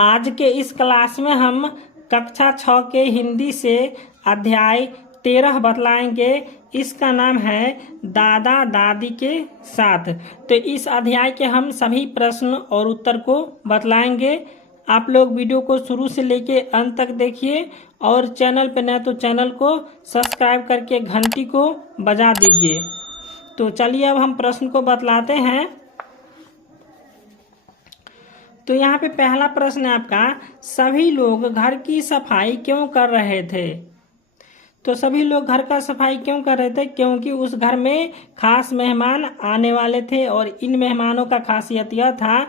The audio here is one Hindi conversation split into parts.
आज के इस क्लास में हम कक्षा 6 के हिंदी से अध्याय 13 बतलाएंगे। इसका नाम है दादा दादी के साथ। तो इस अध्याय के हम सभी प्रश्न और उत्तर को बतलाएंगे। आप लोग वीडियो को शुरू से लेके अंत तक देखिए और चैनल पे नए तो चैनल को सब्सक्राइब करके घंटी को बजा दीजिए। तो चलिए अब हम प्रश्न को बतलाते हैं। तो यहाँ पे पहला प्रश्न है आपका, सभी लोग घर की सफाई क्यों कर रहे थे? तो सभी लोग घर का सफाई क्यों कर रहे थे? क्योंकि उस घर में खास मेहमान आने वाले थे और इन मेहमानों का खासियत यह था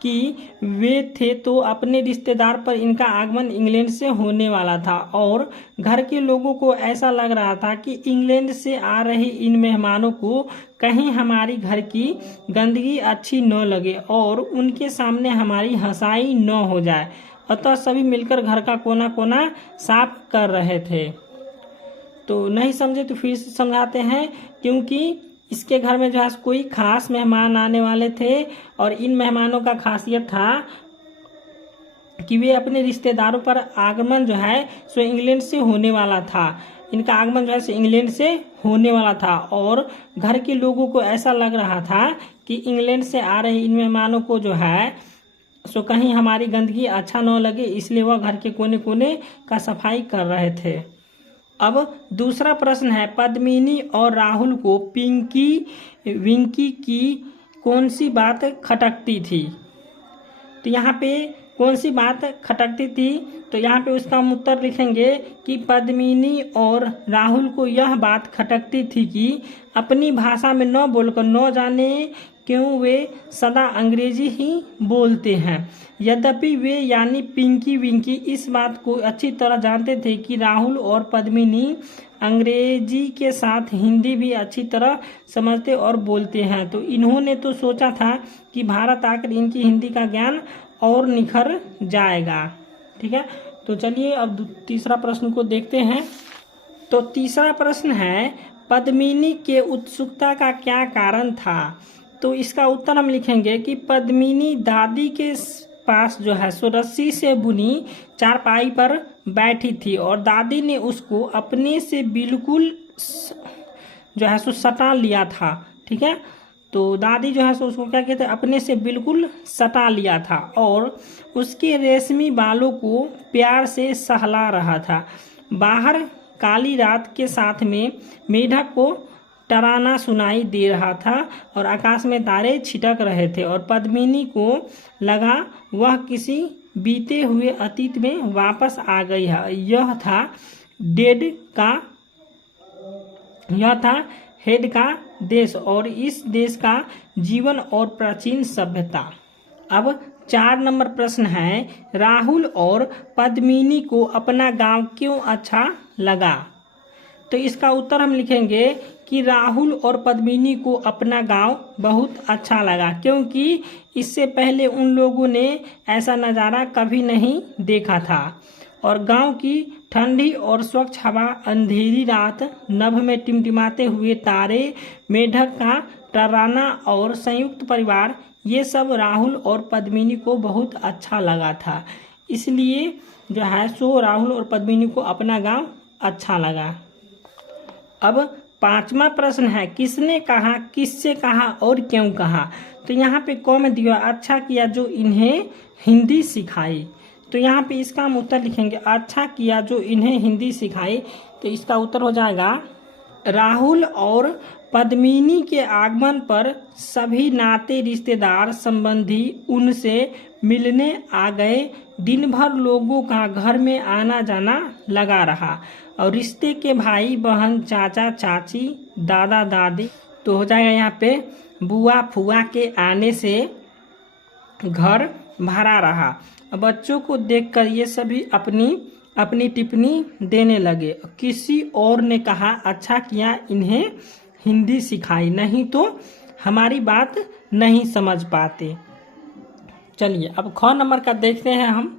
कि वे थे तो अपने रिश्तेदार पर इनका आगमन इंग्लैंड से होने वाला था और घर के लोगों को ऐसा लग रहा था कि इंग्लैंड से आ रहे इन मेहमानों को कहीं हमारी घर की गंदगी अच्छी न लगे और उनके सामने हमारी हंसाई न हो जाए। अतः सभी मिलकर घर का कोना कोना साफ कर रहे थे। तो नहीं समझे तो फिर से समझाते हैं। क्योंकि इसके घर में जो है कोई खास मेहमान आने वाले थे और इन मेहमानों का खासियत था कि वे अपने रिश्तेदारों पर आगमन जो है सो इंग्लैंड से होने वाला था। इनका आगमन जो है सो इंग्लैंड से होने वाला था और घर के लोगों को ऐसा लग रहा था कि इंग्लैंड से आ रहे इन मेहमानों को जो है सो कहीं हमारी गंदगी अच्छा न लगे, इसलिए वह घर के कोने कोने का सफाई कर रहे थे। अब दूसरा प्रश्न है, पद्मिनी और राहुल को पिंकी विंकी की कौन सी बात खटकती थी? तो यहाँ पे कौन सी बात खटकती थी? तो यहाँ पे उसका हम उत्तर लिखेंगे कि पद्मिनी और राहुल को यह बात खटकती थी कि अपनी भाषा में न बोलकर न जाने क्यों वे सदा अंग्रेजी ही बोलते हैं। यद्यपि वे यानी पिंकी विंकी इस बात को अच्छी तरह जानते थे कि राहुल और पद्मिनी अंग्रेजी के साथ हिंदी भी अच्छी तरह समझते और बोलते हैं, तो इन्होंने तो सोचा था कि भारत आकर इनकी हिंदी का ज्ञान और निखर जाएगा। ठीक है, तो चलिए अब तीसरा प्रश्न को देखते हैं। तो तीसरा प्रश्न है, पद्मिनी के उत्सुकता का क्या कारण था? तो इसका उत्तर हम लिखेंगे कि पद्मिनी दादी के पास जो है सो रस्सी से बुनी चारपाई पर बैठी थी और दादी ने उसको अपने से बिल्कुल जो है सो सटा लिया था। ठीक है, तो दादी जो है सो उसको क्या कहते हैं, अपने से बिल्कुल सटा लिया था और उसके रेशमी बालों को प्यार से सहला रहा था। बाहर काली रात के साथ में मेढक को टराना सुनाई दे रहा था और आकाश में तारे छिटक रहे थे और पद्मिनी को लगा वह किसी बीते हुए अतीत में वापस आ गई है। यह था हेड का देश और इस देश का जीवन और प्राचीन सभ्यता। अब 4 नंबर प्रश्न है, राहुल और पद्मिनी को अपना गांव क्यों अच्छा लगा? तो इसका उत्तर हम लिखेंगे कि राहुल और पद्मिनी को अपना गांव बहुत अच्छा लगा क्योंकि इससे पहले उन लोगों ने ऐसा नज़ारा कभी नहीं देखा था और गांव की ठंडी और स्वच्छ हवा, अंधेरी रात, नभ में टिमटिमाते हुए तारे, मेढक का टर्राना और संयुक्त परिवार, ये सब राहुल और पद्मिनी को बहुत अच्छा लगा था। इसलिए जो है सो राहुल और पद्मिनी को अपना गांव अच्छा लगा। अब 5वां प्रश्न है, किसने कहा, किससे कहा और क्यों कहा? तो यहाँ पे कॉमेंट दिया, अच्छा किया जो इन्हें हिंदी सिखाई। तो यहाँ पे इसका हम उत्तर लिखेंगे, अच्छा किया जो इन्हें हिंदी सिखाई। तो इसका उत्तर हो जाएगा, राहुल और पद्मिनी के आगमन पर सभी नाते रिश्तेदार संबंधी उनसे मिलने आ गए। दिन भर लोगों का घर में आना जाना लगा रहा और रिश्ते के भाई बहन, चाचा चाची, दादा दादी, तो हो जाएगा यहाँ पे बुआ फुआ के आने से घर भरा रहा। बच्चों को देखकर ये सभी अपनी अपनी टिप्पणी देने लगे। किसी और ने कहा, अच्छा किया इन्हें हिंदी सिखाई, नहीं तो हमारी बात नहीं समझ पाते। चलिए अब ख नंबर का देखते हैं हम।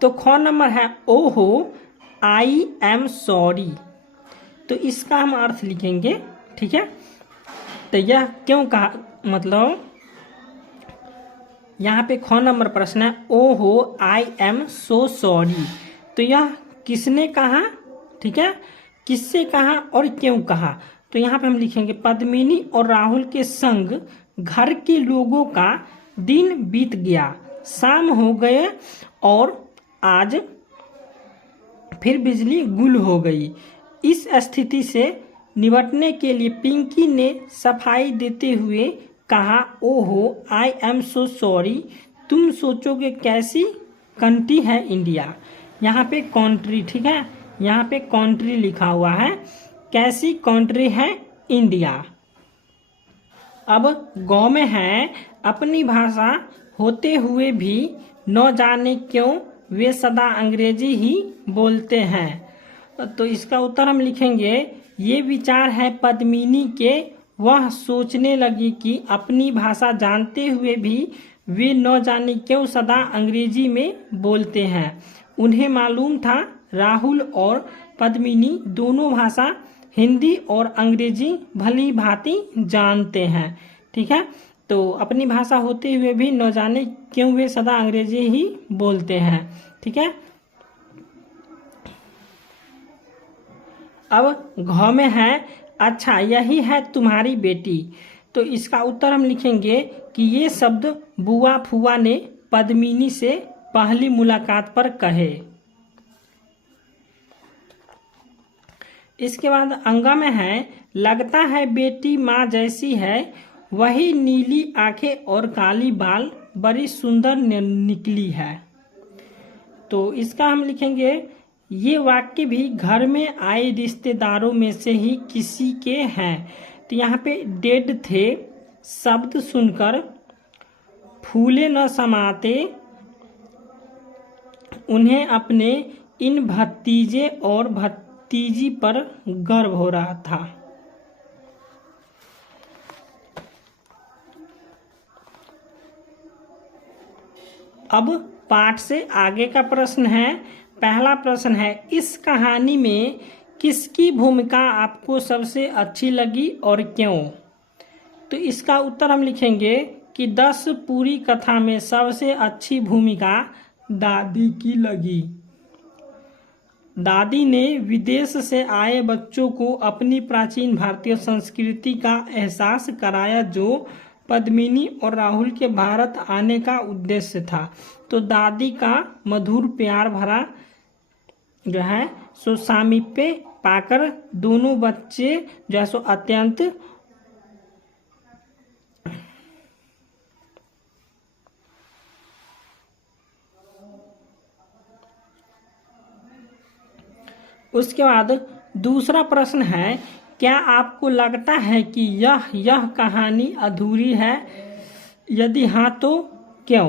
तो ख नंबर है, ओहो आई एम सॉरी। तो इसका हम अर्थ लिखेंगे। ठीक है, तो यह क्यों कहा, मतलब यहाँ पे ख नंबर प्रश्न है, ओहो आई एम सो सॉरी। तो यह किसने कहा, ठीक है, किससे कहा और क्यों कहा। तो यहाँ पे हम लिखेंगे पद्मिनी और राहुल के संग घर के लोगों का दिन बीत गया, शाम हो गए और आज फिर बिजली गुल हो गई। इस स्थिति से निपटने के लिए पिंकी ने सफाई देते हुए कहा, ओहो आई एम सो सॉरी। तुम सोचोगे कैसी कंट्री है इंडिया। यहाँ पे कंट्री, ठीक है, यहाँ पे कंट्री लिखा हुआ है, कैसी कंट्री है इंडिया। अब गाँव में है, अपनी भाषा होते हुए भी न जाने क्यों वे सदा अंग्रेजी ही बोलते हैं। तो इसका उत्तर हम लिखेंगे, ये विचार है पद्मिनी के। वह सोचने लगी कि अपनी भाषा जानते हुए भी वे न जाने क्यों सदा अंग्रेजी में बोलते हैं। उन्हें मालूम था राहुल और पद्मिनी दोनों भाषा हिंदी और अंग्रेजी भली भांति जानते हैं, ठीक है। तो अपनी भाषा होते हुए भी न जाने क्यों वे सदा अंग्रेजी ही बोलते हैं, ठीक है। अब घ में है, अच्छा यही है तुम्हारी बेटी। तो इसका उत्तर हम लिखेंगे कि ये शब्द बुआ फुआ ने पद्मिनी से पहली मुलाकात पर कहे। इसके बाद अंगा में है, लगता है बेटी माँ जैसी है, वही नीली आंखें और काली बाल बड़ी सुंदर निकली है। तो इसका हम लिखेंगे, ये वाक्य भी घर में आए रिश्तेदारों में से ही किसी के हैं। तो यहाँ पे डेड थे शब्द सुनकर फूले न समाते, उन्हें अपने इन भतीजे और भतीजी पर गर्व हो रहा था। अब पाठ से आगे का प्रश्न है। पहला प्रश्न है, इस कहानी में किसकी भूमिका आपको सबसे अच्छी लगी और क्यों। तो इसका उत्तर हम लिखेंगे कि 10 पूरी कथा में सबसे अच्छी भूमिका दादी की लगी। दादी ने विदेश से आए बच्चों को अपनी प्राचीन भारतीय संस्कृति का एहसास कराया, जो पद्मिनी और राहुल के भारत आने का उद्देश्य था। तो दादी का मधुर प्यार भरा जो है सो सामीप्य पाकर दोनों बच्चे जो है सो अत्यंत उसके बाद दूसरा प्रश्न है, क्या आपको लगता है कि यह कहानी अधूरी है, यदि हाँ तो क्यों।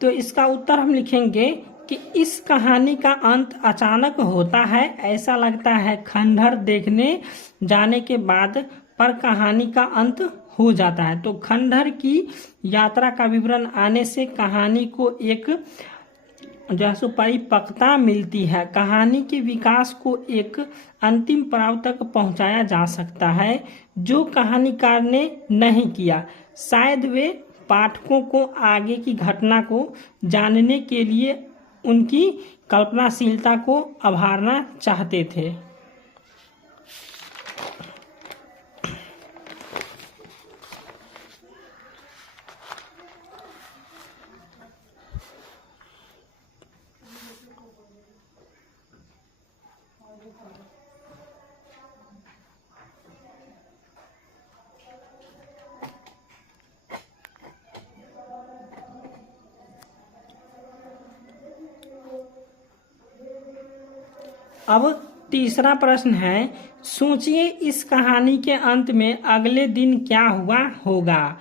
तो इसका उत्तर हम लिखेंगे कि इस कहानी का अंत अचानक होता है, ऐसा लगता है खंडहर देखने जाने के बाद, पर कहानी का अंत हो जाता है। तो खंडहर की यात्रा का विवरण आने से कहानी को एक जो है सो परिपक्वता मिलती है, कहानी के विकास को एक अंतिम पड़ाव तक पहुंचाया जा सकता है, जो कहानीकार ने नहीं किया। शायद वे पाठकों को आगे की घटना को जानने के लिए उनकी कल्पनाशीलता को आभारना चाहते थे। अब तीसरा प्रश्न है, सोचिए इस कहानी के अंत में अगले दिन क्या हुआ होगा।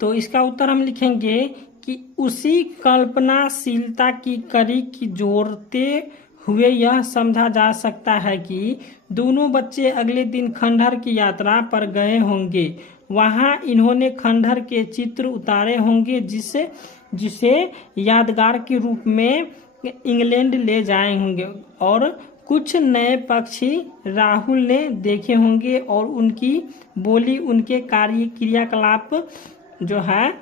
तो इसका उत्तर हम लिखेंगे कि उसी कल्पनाशीलता की कड़ी की जोड़ते हुए यह समझा जा सकता है कि दोनों बच्चे अगले दिन खंडहर की यात्रा पर गए होंगे। वहां इन्होंने खंडहर के चित्र उतारे होंगे, जिसे यादगार के रूप में इंग्लैंड ले जाए होंगे, और कुछ नए पक्षी राहुल ने देखे होंगे और उनकी बोली, उनके कार्य क्रियाकलाप जो है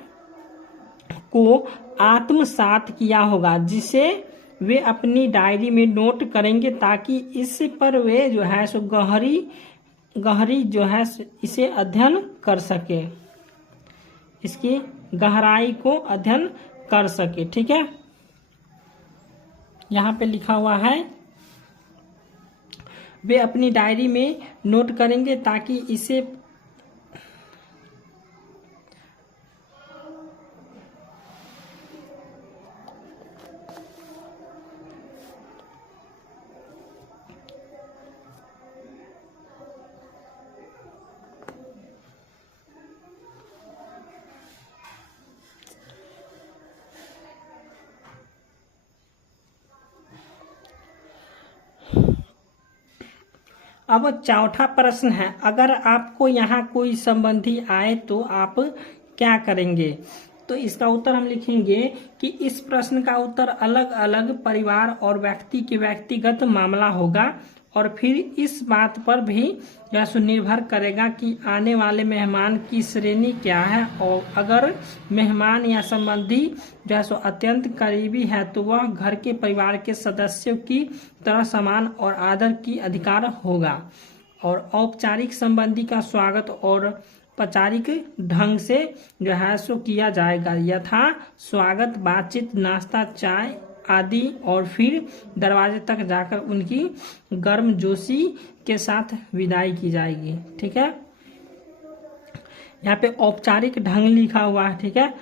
को आत्मसात किया होगा, जिसे वे अपनी डायरी में नोट करेंगे, ताकि इस पर वे जो है सो गहरी जो है इसे अध्ययन कर सके, इसकी गहराई को अध्ययन कर सके। ठीक है, यहाँ पे लिखा हुआ है वे अपनी डायरी में नोट करेंगे ताकि इसे अब चौथा प्रश्न है, अगर आपको यहाँ कोई संबंधी आए तो आप क्या करेंगे? तो इसका उत्तर हम लिखेंगे कि इस प्रश्न का उत्तर अलग अलग परिवार और व्यक्ति के व्यक्तिगत मामला होगा, और फिर इस बात पर भी यह निर्भर करेगा कि आने वाले मेहमान की श्रेणी क्या है, और अगर मेहमान या संबंधी जो है अत्यंत करीबी है तो वह घर के परिवार के सदस्यों की तरह सम्मान और आदर की अधिकार होगा। और औपचारिक संबंधी का स्वागत और औपचारिक ढंग से जो है किया जाएगा, यथा स्वागत, बातचीत, नाश्ता, चाय आदि, और फिर दरवाजे तक जाकर उनकी गर्मजोशी के साथ विदाई की जाएगी। ठीक है, यहाँ पे औपचारिक ढंग लिखा हुआ है। ठीक है,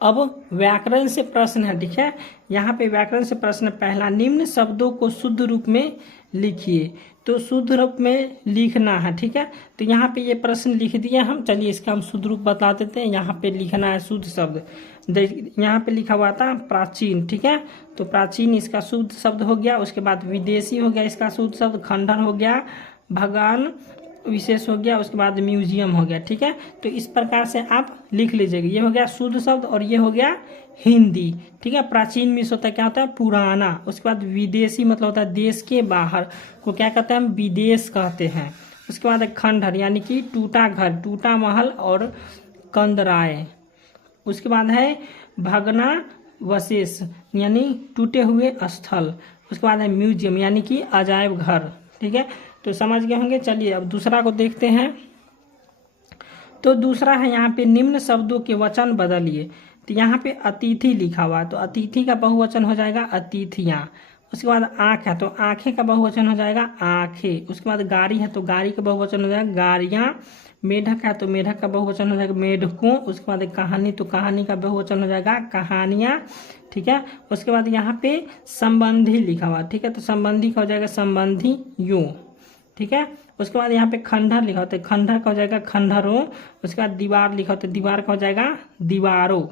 अब व्याकरण से प्रश्न है। ठीक है, यहाँ पे व्याकरण से प्रश्न पहला, निम्न शब्दों को शुद्ध रूप में लिखिए। तो शुद्ध रूप में लिखना है। ठीक है, तो यहाँ पे ये प्रश्न लिख दिया हम, चलिए इसका हम शुद्ध रूप बता देते हैं। यहाँ पे लिखना है शुद्ध शब्द, यहाँ पे लिखा हुआ था प्राचीन। ठीक है, तो प्राचीन इसका शुद्ध शब्द हो गया। उसके बाद विदेशी हो गया इसका शुद्ध शब्द, खंडहर हो गया, भगवान विशेष हो गया, उसके बाद म्यूजियम हो गया। ठीक है, तो इस प्रकार से आप लिख लीजिएगा। ये हो गया शुद्ध शब्द और ये हो गया हिंदी। ठीक है, प्राचीन मीन्स होता है क्या होता है? पुराना। उसके बाद विदेशी मतलब होता है देश के बाहर को क्या कहते हैं? हम विदेश कहते हैं। उसके बाद खंडहर यानी कि टूटा घर, टूटा महल और कंदराए। उसके बाद है भग्नावशेष यानी टूटे हुए स्थल। उसके बाद है म्यूजियम यानी कि अजायब घर। ठीक है, तो समझ गए होंगे। चलिए अब दूसरा को देखते हैं। तो दूसरा है यहाँ पे निम्न शब्दों के वचन बदलिए। तो यहाँ पे अतिथि लिखा हुआ है, तो अतिथि का बहुवचन हो जाएगा अतिथियाँ। उसके बाद आँख है तो आँखें का बहुवचन हो जाएगा आँखें। उसके बाद गाड़ी है तो गाड़ी का बहुवचन हो जाएगा गाड़ियाँ। मेढक है तो मेढक का बहुवचन हो जाएगा मेढकों। उसके बाद कहानी तो कहानी का बहुवचन हो जाएगा कहानियाँ। ठीक है, उसके बाद यहाँ पे संबंधी लिखा हुआ। ठीक है, तो संबंधी का हो जाएगा संबंधी यूं। ठीक है, उसके बाद यहाँ पे खंडहर लिखा होता है, खंडहर का हो जाएगा खंडहरों। उसके बाद दीवार लिखा होता है, दीवार का हो जाएगा दीवारों।